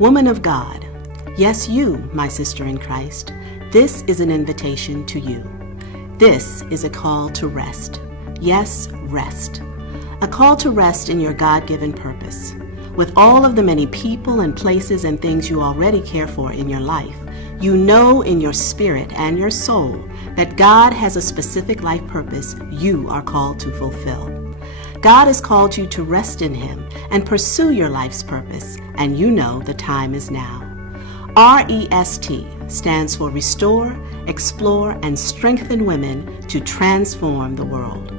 Woman of God, yes, you, my sister in Christ, this is an invitation to you. This is a call to rest. Yes, rest. A call to rest in your God-given purpose. With all of the many people and places and things you already care for in your life, you know in your spirit and your soul that God has a specific life purpose you are called to fulfill. God has called you to rest in Him and pursue your life's purpose, and you know the time is now. REST stands for Restore, Explore, and Strengthen Women to Transform the World.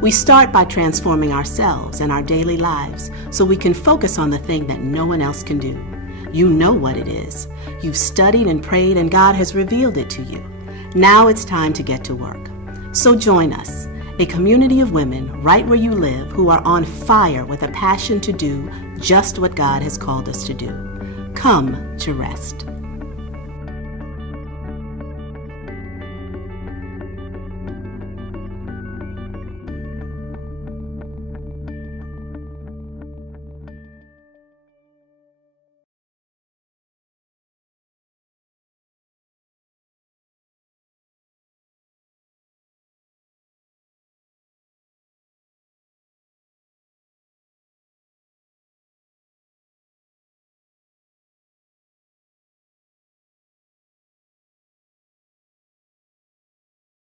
We start by transforming ourselves and our daily lives so we can focus on the thing that no one else can do. You know what it is. You've studied and prayed, and God has revealed it to you. Now it's time to get to work. So join us, a community of women right where you live who are on fire with a passion to do just what God has called us to do. Come to rest.